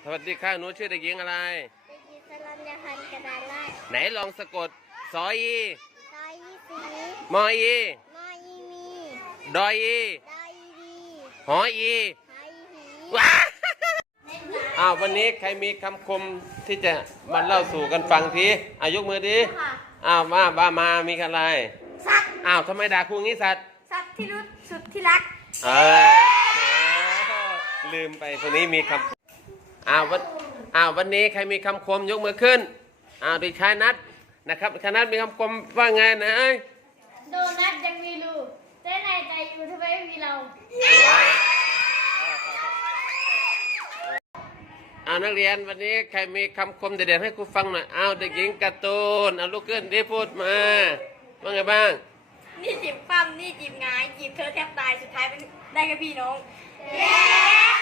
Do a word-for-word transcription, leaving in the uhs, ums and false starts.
วัสดีค่ะหนูชื่อเด็กหญิงอะไรเด็กหญิงสรัญญาพันธ์กระดาษลาดไหนลองสะกดซออีซอยยี่สีมออีมอยีมีดอยอีดอยดีหออีหอยหีว้าอ้าววันนี้ใครมีคำคมที่จะมาเล่าสู่กันฟังทีอายกมือดิอ้าวมาบ้ามามีอะไรสัตว์อ้าวทำไมด่าครูงี้สัตว์สัตว์ที่รู้สุดที่รักเออลืมไปคนนี้มีคำอ้าววันอ้าววันนี้ใครมีคำคมยกมือขึ้นอ้าวดิชายนัดนะครับชายนัดมีคำคมว่าไงนะโดนัทยังมีรูแต่ในใจอยู่ทำไมไม่มีเราอ้าวนักเรียนวันนี้ใครมีคำคมเด็ดๆให้ครูฟังหน่อยอ้าวเด็กหญิงการ์ตูนเอาลุกขึ้นดิพูดมาว่าไงบ้างนี่จีบปั้มนี่จีบงายจีบเธอแทบตายสุดท้ายเป็นได้กับพี่น้อง